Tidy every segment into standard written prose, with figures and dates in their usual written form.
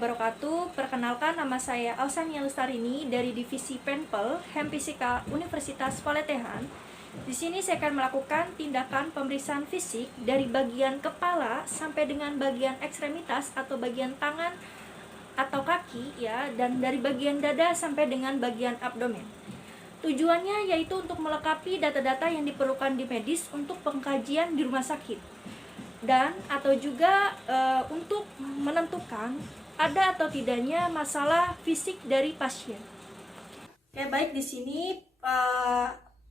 wabarakatuh. Perkenalkan, nama saya Ausania Lestarini dari Divisi Penpel, Hemfisika Universitas Paletehan. Di sini saya akan melakukan tindakan pemeriksaan fisik dari bagian kepala sampai dengan bagian ekstremitas atau bagian tangan atau kaki ya, dan dari bagian dada sampai dengan bagian abdomen. Tujuannya yaitu untuk melengkapi data-data yang diperlukan di medis untuk pengkajian di rumah sakit, dan atau juga untuk menentukan ada atau tidaknya masalah fisik dari pasien. Oke, baik, di sini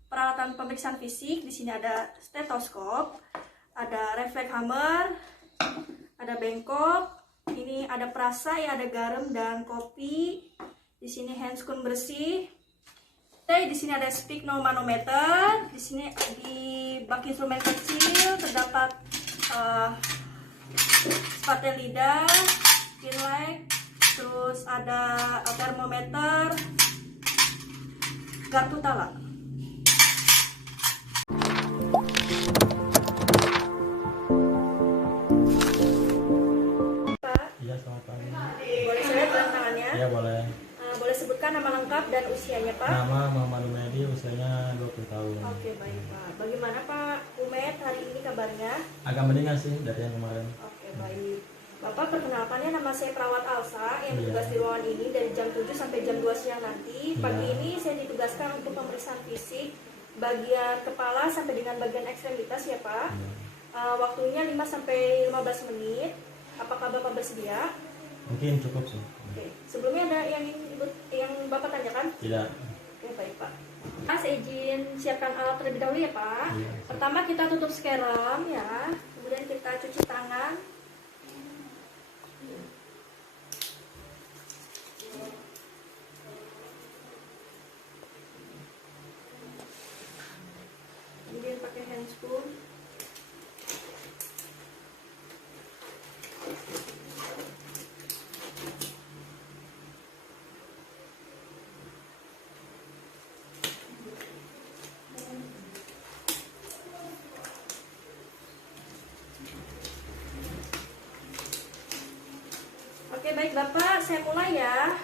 peralatan pemeriksaan fisik. Di sini ada stetoskop, ada refleks hammer, ada bengkok, ini ada perasa ya, ada garam dan kopi. Di sini handscoon bersih. Di sini ada sphygmomanometer. Di sini di bak instrumen kecil terdapat spatel lidah, inlek, terus ada termometer, garpu tala. Pak, Iya, selamat pagi. boleh saya lihat tangannya? Iya, boleh. Boleh sebutkan nama lengkap dan usianya, Pak? Nama Muhammad Umedi, usianya 20 tahun. Oke, baik, Pak. Bagaimana Pak Umed hari ini kabarnya? Agak mendingan sih dari yang kemarin. Oke, baik. Bapak, perkenalkannya, nama saya Perawat Alsa yang bertugas Iya. di ruangan ini dari jam 7 sampai jam 2 siang nanti. Pagi Iya. ini saya ditugaskan untuk pemeriksaan fisik bagian kepala sampai dengan bagian ekstremitas ya, Pak. Iya. Waktunya 5 sampai 15 menit. Apakah Bapak bersedia? Mungkin cukup sih. Oke. Sebelumnya ada yang Bapak tanyakan? Tidak. Oke, baik, Pak. Saya izin siapkan alat terlebih dahulu ya, Pak. Iya. Pertama kita tutup serum ya, kemudian kita cuci tangan. Kemudian pakai handscoon. Oke, baik Bapak, saya mulai ya.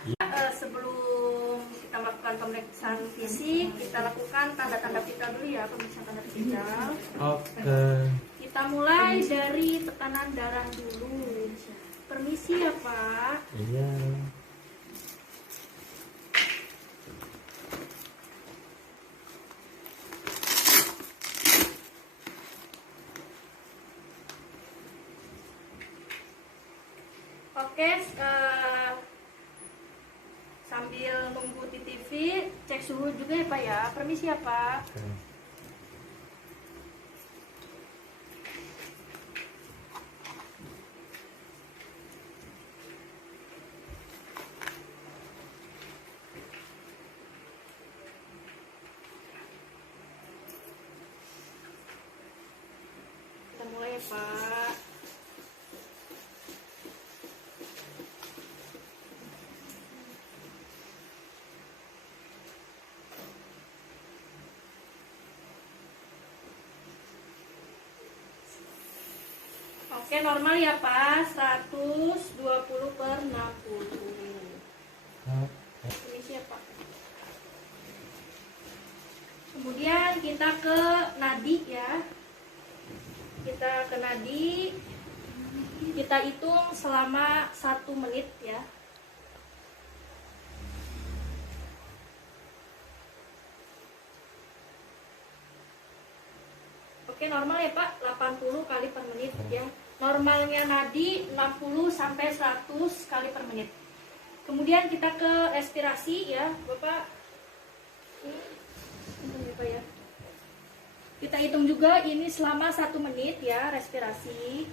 Sebelum kita melakukan pemeriksaan fisik, kita lakukan tanda-tanda vital dulu ya, pemeriksaan tanda vital. Oke. Kita mulai dari tekanan darah dulu. Permisi ya Pak. Iya. Oke, sambil nunggu di TV, cek suhu juga ya Pak ya. Permisi ya Pak. Oke. Kita mulai ya Pak. Oke, normal ya Pak, 120/60. Permisi ya Pak. Kemudian kita ke nadi ya. Kita ke nadi. Kita hitung selama 1 menit ya. Oke, normal ya Pak, 80 kali per menit ya. Normalnya nadi 60 sampai 100 kali per menit. Kemudian kita ke respirasi ya, Bapak. Ini Pak ya. Kita hitung juga ini selama 1 menit ya, respirasi.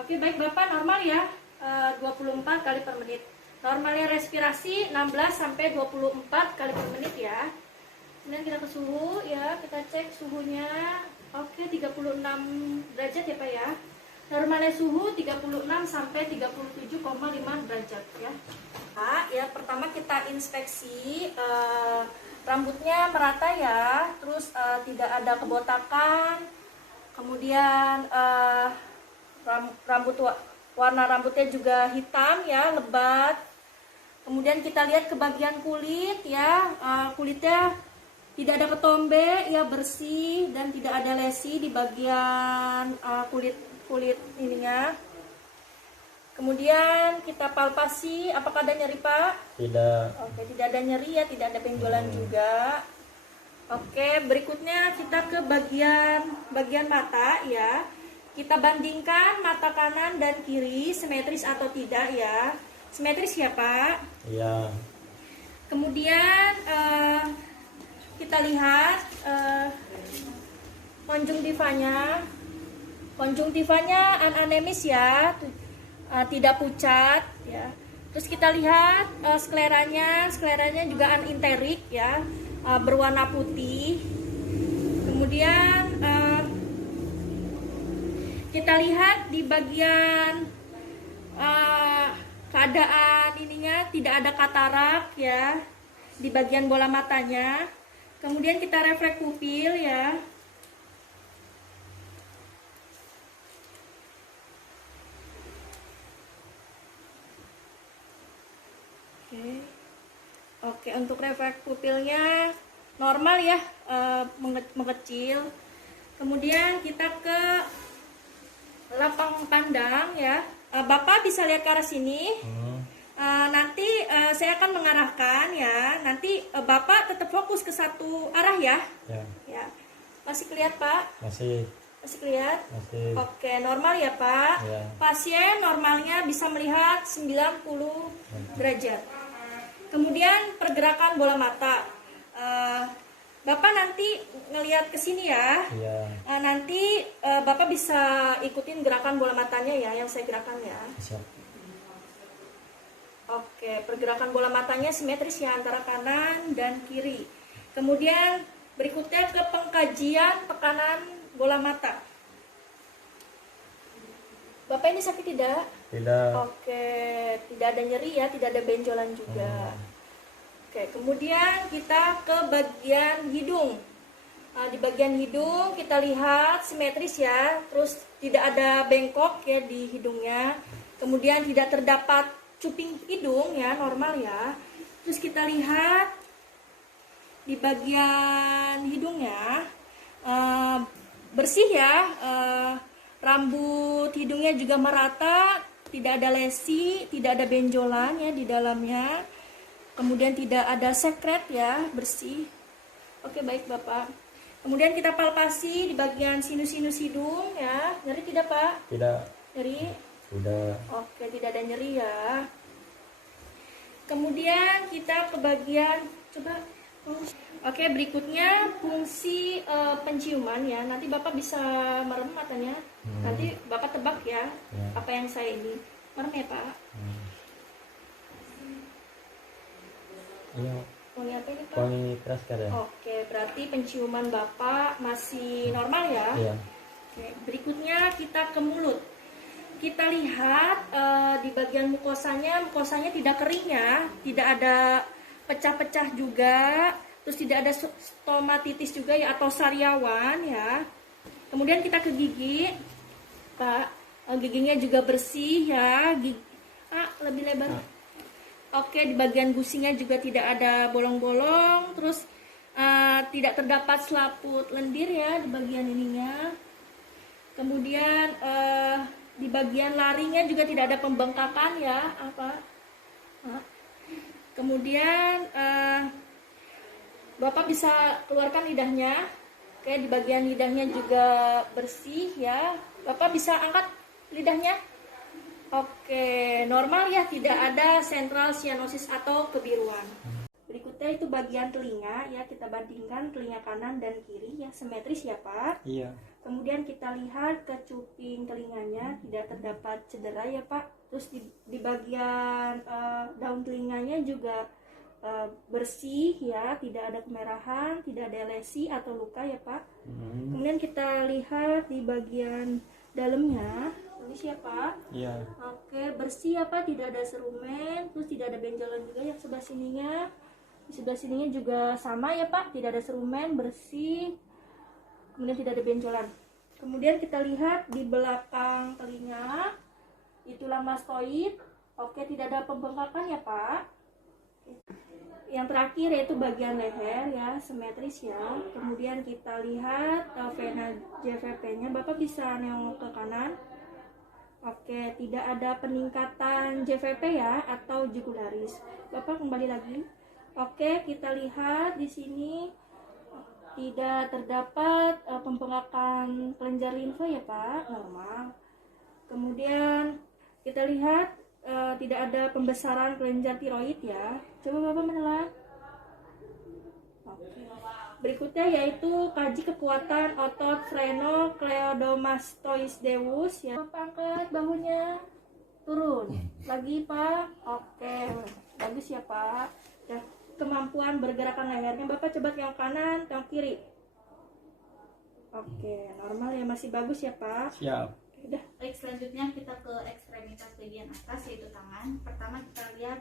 Oke, baik Bapak, normal ya, 24 kali per menit. Normalnya respirasi 16 sampai 24 kali per menit ya. Kemudian kita ke suhu ya, kita cek suhunya. Oke, 36 derajat ya Pak ya. Normalnya suhu 36 sampai 37,5 derajat ya. Pak, ya pertama kita inspeksi rambutnya merata ya, terus tidak ada kebotakan. Kemudian warna rambutnya juga hitam ya, lebat. Kemudian kita lihat ke bagian kulit ya, kulitnya tidak ada ketombe ya, bersih dan tidak ada lesi di bagian kulit ininya. Kemudian kita palpasi, apakah ada nyeri Pak? Tidak. Oke, tidak ada nyeri ya, tidak ada benjolan juga. Oke, berikutnya kita ke bagian mata ya. Kita bandingkan mata kanan dan kiri simetris atau tidak ya. Simetris ya Pak? Iya. Kemudian kita lihat konjungtivanya ananemis ya, tidak pucat ya. Terus kita lihat skleranya juga aninterik ya, berwarna putih. Kemudian kita lihat di bagian keadaan ininya tidak ada katarak ya di bagian bola matanya. Kemudian kita refleks pupil ya. Oke, untuk refleks pupilnya normal ya, mengecil. Kemudian kita ke lapang pandang ya. Bapak bisa lihat ke arah sini. Nanti saya akan mengarahkan ya. Nanti Bapak tetap fokus ke satu arah ya. Ya. Masih kelihatan Pak? Masih kelihatan? masih. Oke, normal ya Pak. Ya. Pasien normalnya bisa melihat 90 derajat. Kemudian pergerakan bola mata. Bapak nanti ngelihat ke sini ya. Iya. Nanti Bapak bisa ikutin gerakan bola matanya ya, yang saya gerakan ya. Siap. Oke, pergerakan bola matanya simetris ya antara kanan dan kiri. Kemudian berikutnya ke pengkajian tekanan bola mata. Bapak ini sakit tidak? Tidak. Oke, tidak ada nyeri ya, tidak ada benjolan juga. Oke, kemudian kita ke bagian hidung. Di bagian hidung kita lihat simetris ya, terus tidak ada bengkok ya di hidungnya. Kemudian tidak terdapat cuping hidung ya, normal ya. Terus kita lihat di bagian hidungnya bersih ya, rambut hidungnya juga merata, tidak ada lesi, tidak ada benjolan ya di dalamnya. Kemudian tidak ada sekret ya, bersih. Oke, baik Bapak. Kemudian kita palpasi di bagian sinus-sinus hidung ya. Nyeri tidak Pak? Tidak. Nyeri? Sudah. Oke, tidak ada nyeri ya. Kemudian kita ke bagian, coba. Oke, berikutnya fungsi penciuman ya. Nanti Bapak bisa merem matanya. Nanti Bapak tebak ya, apa yang saya ini. Merem ya Pak? Iya. Wangi apa ini Pak? Wangi keras kan ya? Oke, berarti penciuman Bapak masih normal ya? Iya. Oke, berikutnya kita ke mulut. Kita lihat di bagian mukosanya tidak kering ya, tidak ada pecah-pecah juga, terus tidak ada stomatitis juga ya, atau sariawan ya. Kemudian kita ke gigi, Pak, giginya juga bersih ya, lebih lebar. Oke, di bagian gusinya juga tidak ada bolong-bolong, terus tidak terdapat selaput lendir ya di bagian ininya. Kemudian di bagian larinya juga tidak ada pembengkakan ya, Kemudian Bapak bisa keluarkan lidahnya. Oke, di bagian lidahnya juga bersih ya. Bapak bisa angkat lidahnya. Oke, normal ya, tidak ada sentral cyanosis atau kebiruan. Berikutnya itu bagian telinga ya, kita bandingkan telinga kanan dan kiri ya, simetris ya Pak. Iya. Kemudian kita lihat ke cuping telinganya tidak terdapat cedera ya Pak. Terus di bagian daun telinganya juga bersih ya, tidak ada kemerahan, tidak ada lesi atau luka ya Pak. Kemudian kita lihat di bagian dalamnya, ini siapa? Iya. Oke, bersih ya Pak, tidak ada serumen, terus tidak ada benjolan juga yang sebelah sininya. Di sebelah sininya juga sama ya Pak, tidak ada serumen, bersih. Kemudian tidak ada benjolan. Kemudian kita lihat di belakang telinga, itulah mastoid. Oke, tidak ada pembengkakan ya Pak. Yang terakhir yaitu bagian leher ya, simetris ya. Kemudian kita lihat vena JVP-nya. Bapak bisa nengok ke kanan. Oke, tidak ada peningkatan JVP ya atau jugularis. Bapak kembali lagi. Oke, kita lihat di sini tidak terdapat pembengkakan kelenjar limfa ya Pak, normal. Kemudian kita lihat tidak ada pembesaran kelenjar tiroid ya. Coba Bapak menelan. Oke. Berikutnya yaitu kaji kekuatan otot phreno-cleidomastoideus ya. Bapak angkat bahunya, turun lagi Pak. Oke, bagus ya Pak. Ya, kemampuan bergerakan lehernya Bapak coba yang kanan, yang kiri. Oke, normal ya, masih bagus ya Pak. Siap. Udah. Baik, selanjutnya kita ke ekstremitas bagian atas yaitu tangan. Pertama kita lihat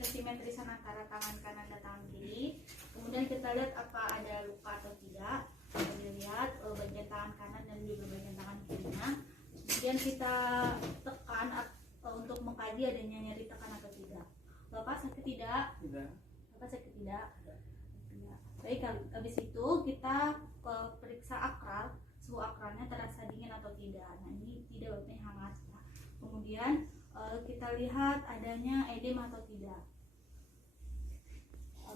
kesimetrisan antara tangan kanan dan tangan kiri. Kemudian kita lihat apa ada luka atau tidak. Kemudian lihat bagian tangan kanan dan juga bagian tangan kirinya. Kemudian kita tekan untuk mengkaji adanya nyeri tekan atau tidak. Bapak sakit tidak? Tidak. Bapak sakit tidak? Tidak. Baik, habis itu kita periksa akral. Suhu akralnya terasa dingin atau tidak. Nah, ini tidak, berarti hangat ya. Kemudian kita lihat adanya edem atau tidak.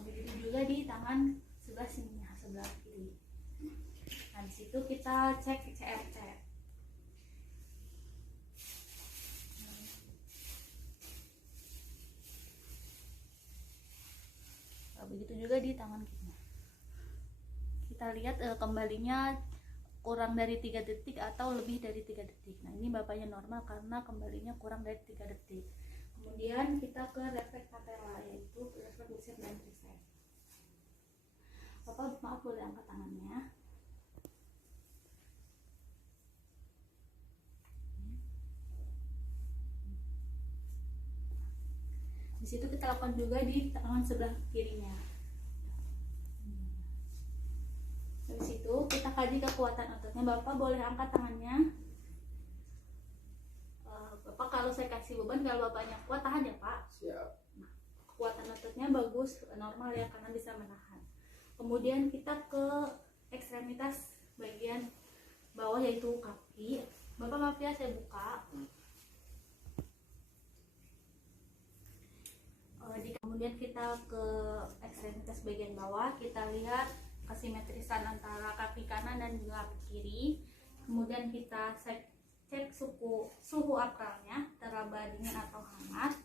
Begitu juga di tangan sebelah sini, sebelah kiri. Nah, di situ kita cek CRT. Begitu juga di tangan kiri. Kita lihat kembalinya kurang dari 3 detik atau lebih dari 3 detik. Nah, ini bapaknya normal karena kembalinya kurang dari 3 detik. Kemudian kita ke refleks patella, yaitu refleks lucid dan refleks. Bapak maaf boleh angkat tangannya. Di situ kita lakukan juga di tangan sebelah kirinya. Dari situ kita kaji kekuatan ototnya. Bapak boleh angkat tangannya. Bapak kalau saya kasih beban, kalau bapaknya kuat tahan ya Pak. Siap. Nah, kekuatan ototnya bagus, normal ya, karena bisa menahan. Kemudian kita ke ekstremitas bagian bawah yaitu kaki. Bapak maaf ya, saya buka. Kemudian kita ke ekstremitas bagian bawah, kita lihat kesimetrisan antara kaki kanan dan juga kaki kiri. Kemudian kita cek suhu akralnya, teraba dingin atau hangat.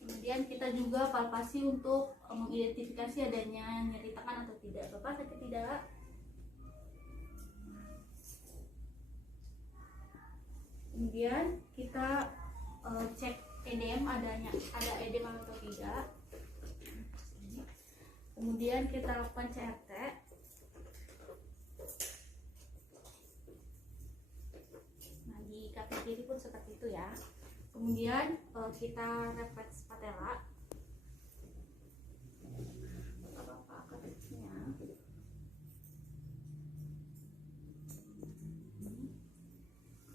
Kemudian kita juga palpasi untuk mengidentifikasi adanya nyeri tekan atau tidak. Bapak sakit tidak? Kemudian kita cek edem, ada edem atau tidak. Kemudian kita lakukan CRT. Nah, di kaki kiri pun seperti itu ya. Kemudian kita refleks patella. Bapak kakinya.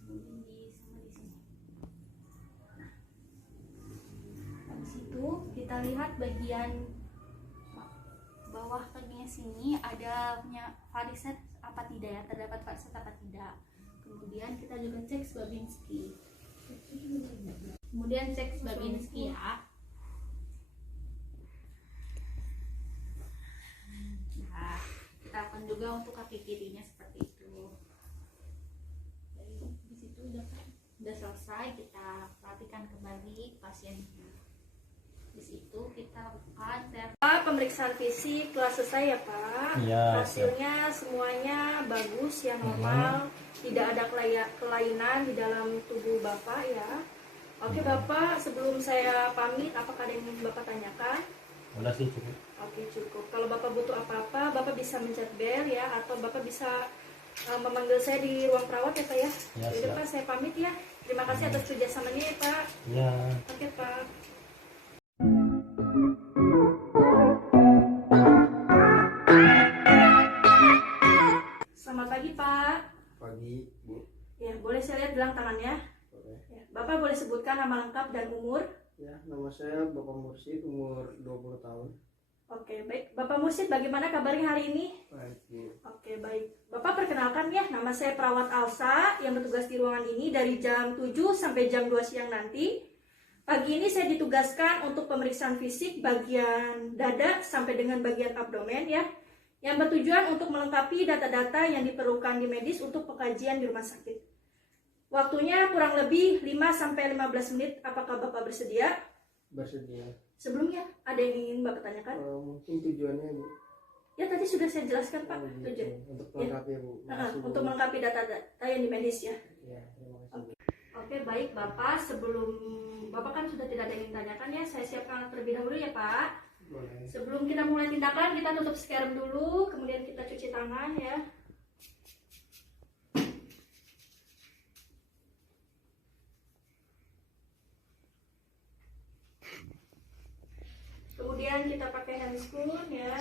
Kemudian di sini. Nah, habis itu kita lihat bagian bawah kakinya sini adanya varises apa tidak ya, terdapat varises apa tidak. Kemudian kita juga cek Babinski. Kemudian cek Babinski ya. Nah, kita akan juga untuk kaki kirinya seperti itu. Jadi di situ udah selesai, kita perhatikan kembali pasiennya. Di situ kita lakukan Pak, pemeriksaan fisik telah selesai ya Pak. Iya. Hasilnya semuanya bagus ya, normal. Tidak ada kelainan di dalam tubuh Bapak ya. Oke Bapak, sebelum saya pamit, apakah ada yang ingin Bapak tanyakan? Udah sih cukup. Oke, cukup. Kalau Bapak butuh apa-apa, Bapak bisa mencet bel ya, atau Bapak bisa memanggil saya di ruang perawat ya Pak ya. Ya, Jadi siap. Pak, saya pamit ya. Terima kasih atas kerjasamanya ya Pak. Ya. Oke Pak. Selamat pagi Pak. Pagi. saya lihat gelang tangannya. Boleh. Ya, Bapak boleh sebutkan nama lengkap dan umur. Ya, nama saya Bapak Mursyid, umur 20 tahun. Oke, baik. Bapak Mursyid, bagaimana kabarnya hari ini? Baik, Bu. Oke, baik. Bapak perkenalkan ya, nama saya Perawat Alsa yang bertugas di ruangan ini dari jam 7 sampai jam 2 siang nanti. Pagi ini saya ditugaskan untuk pemeriksaan fisik bagian dada sampai dengan bagian abdomen ya, yang bertujuan untuk melengkapi data-data yang diperlukan di medis untuk pengkajian di rumah sakit. Waktunya kurang lebih 5 sampai 15 menit. Apakah Bapak bersedia? Bersedia. Sebelumnya ada yang ingin Bapak tanyakan? Mungkin tujuannya, Bu. Ya tadi sudah saya jelaskan Pak, Oh, gitu. tujuan. Untuk melengkapi, Bu. Makasih, Bu. Untuk melengkapi data-data yang di medis ya. Ya, terima kasih, Bu. Oke, baik Bapak, sebelum Bapak kan sudah tidak ada yang tanyakan ya, saya siapkan terlebih dahulu ya Pak. Boleh. Sebelum kita mulai tindakan, kita tutup scarem dulu, kemudian kita cuci tangan ya. Kemudian kita pakai handscoon ya.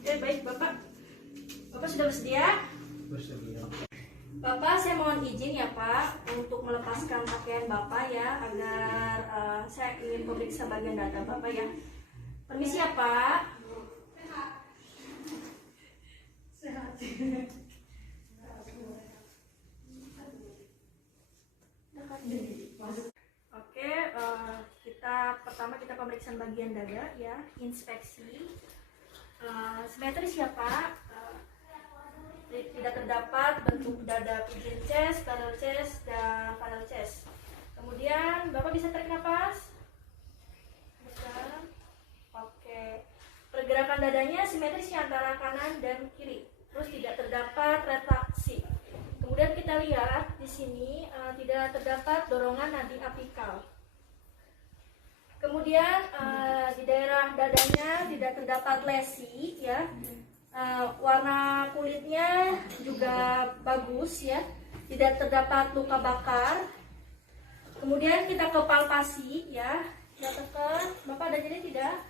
Oke, baik Bapak. Bapak sudah bersedia? Bersedia. Bapak, saya mohon izin ya Pak untuk melepaskan pakaian Bapak ya, agar saya ingin memeriksa bagian data Bapak ya. Permisi ya Pak. Sehat. Oke, pertama kita pemeriksaan bagian dada ya, inspeksi. Simetris ya Pak. Tidak terdapat bentuk dada pigeon chest, barrel chest, dan funnel chest. Kemudian Bapak bisa tarik nafas. Bisa. Oke. Pergerakan dadanya simetris ya antara kanan dan kiri. Terus tidak terdapat retraksi. Kemudian kita lihat di sini tidak terdapat dorongan nadi apikal. Kemudian di daerah dadanya tidak terdapat lesi ya. Warna kulitnya juga bagus ya, tidak terdapat luka bakar. Kemudian kita ke palpasi ya, kita tekan. Bapak ada nyeri tidak?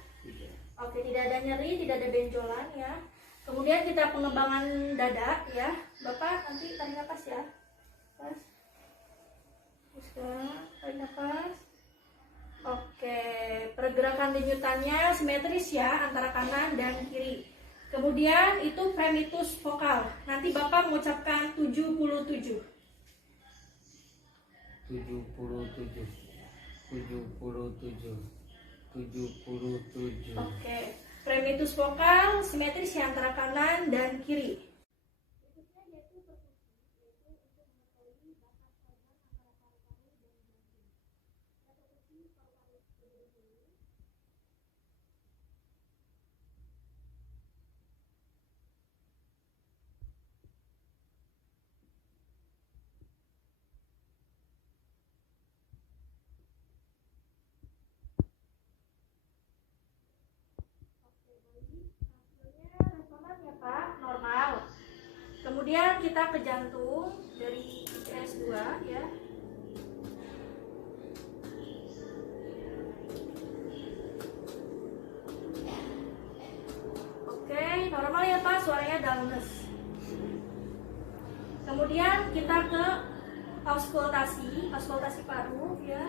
Oke, tidak ada nyeri, tidak ada benjolan ya. Kemudian kita pengembangan dada ya. Bapak nanti tarik nafas ya. Pas. Tarik nafas. Oke, pergerakan denyutannya simetris ya antara kanan dan kiri. Kemudian itu fremitus vokal. Nanti Bapak mengucapkan 77. 77. 77. 77. Oke. Fremitus vokal simetris ya antara kanan dan kiri. Pak, normal. Kemudian kita ke jantung dari ICS 2 ya. Oke, normal ya Pak, suaranya downless. Kemudian kita ke auskultasi paru ya.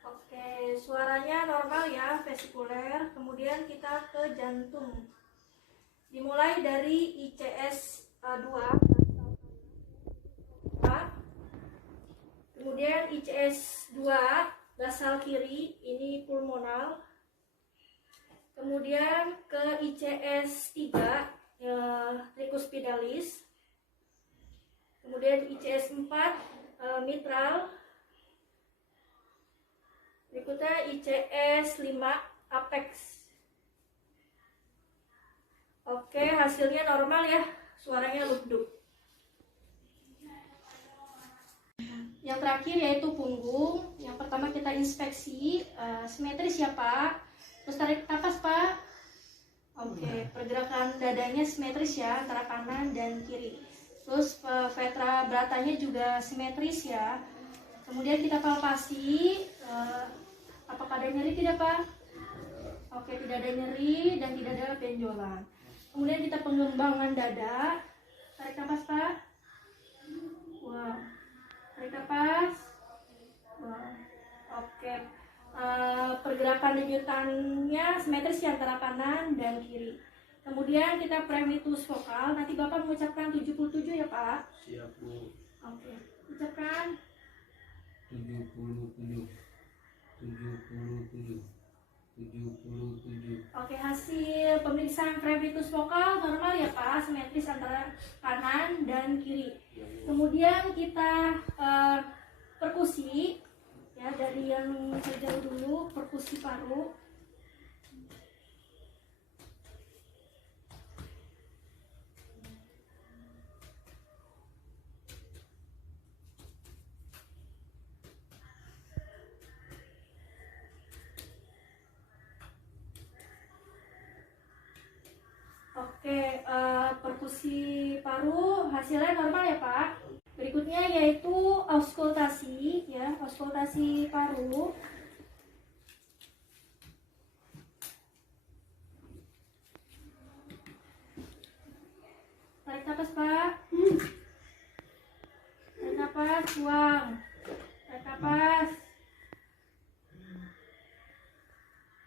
Oke, suaranya normal ya, vesikuler. Kemudian kita ke jantung. Dimulai dari ICS 2, kemudian ICS 2 basal kiri, ini pulmonal. Kemudian ke ICS 3 tricuspidalis. Kemudian ICS 4 mitral. Berikutnya ICS 5 apex. Oke, hasilnya normal ya, suaranya lubduk. Yang terakhir yaitu punggung. Yang pertama kita inspeksi, simetris ya Pak. Terus tarik napas Pak. Oke, pergerakan dadanya simetris ya, antara kanan dan kiri. Terus vertebra beratanya juga simetris ya. Kemudian kita palpasi, apakah ada nyeri tidak Pak? Oke, tidak ada nyeri dan tidak ada benjolan. Kemudian kita pengembangan dada, tarik nafas Pak. Wow, tarik nafas. Wow, oke. Pergerakan denyutannya simetris antara kanan dan kiri. Kemudian kita premitus vokal, nanti Bapak mengucapkan 77 ya Pak. Siap Bu. Oke, ucapkan 77. Oke, hasil pemeriksaan premitus vokal normal ya Pak, simetris antara kanan dan kiri. Kemudian kita perkusi ya, dari yang terjauh dulu, perkusi paru. Oke, perkusi paru hasilnya normal ya Pak. Berikutnya yaitu auskultasi ya, auskultasi paru. Tarik nafas Pak. Tarik nafas, buang. Tarik nafas.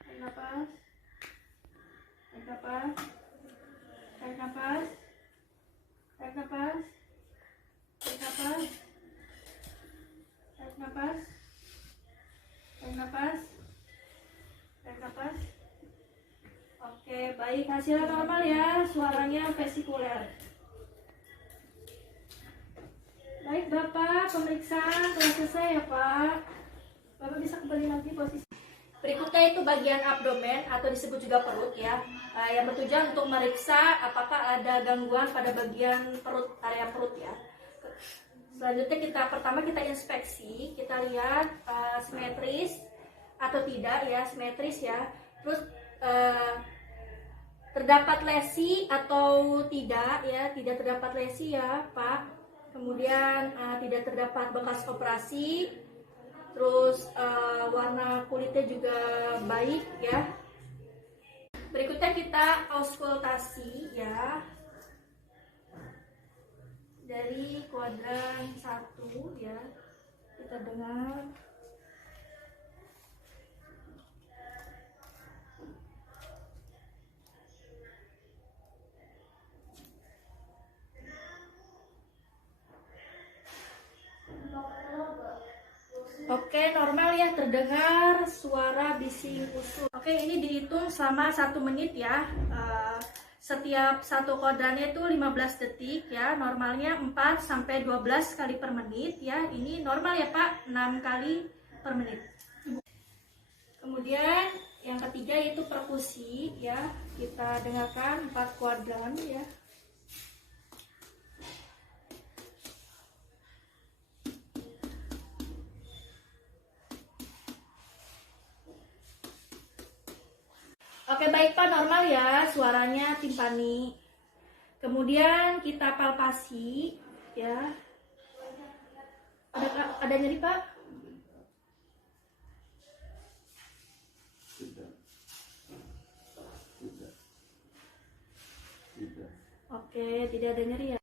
Tarik nafas. Tarik nafas. Tarik nafas. Tarik nafas. Tarik nafas. Tarik nafas. Tarik nafas. Tarik nafas. Oke, baik, hasilnya normal ya, suaranya vesikuler. Baik Bapak, pemeriksaan telah selesai ya Pak. Bapak bisa kembali lagi posisi. Berikutnya itu bagian abdomen atau disebut juga perut ya, yang bertujuan untuk meriksa apakah ada gangguan pada bagian perut, area perut ya. Selanjutnya pertama kita inspeksi, kita lihat simetris atau tidak ya, simetris ya. Terus terdapat lesi atau tidak ya, tidak terdapat lesi ya Pak. Kemudian tidak terdapat bekas operasi. Terus warna kulitnya juga baik ya. Berikutnya kita auskultasi ya, dari kuadran 1 ya, kita dengar. Oke, normal ya, terdengar suara bising usus. Oke, ini dihitung selama 1 menit ya. Setiap satu kodrannya itu 15 detik ya. Normalnya 4 sampai 12 kali per menit ya. Ini normal ya Pak, 6 kali per menit. Kemudian yang ketiga yaitu perkusi ya. Kita dengarkan 4 kuadran ya. Oke, baik Pak, normal ya, suaranya timpani. Kemudian kita palpasi ya. Ada nyeri Pak? Oke, tidak ada nyeri ya.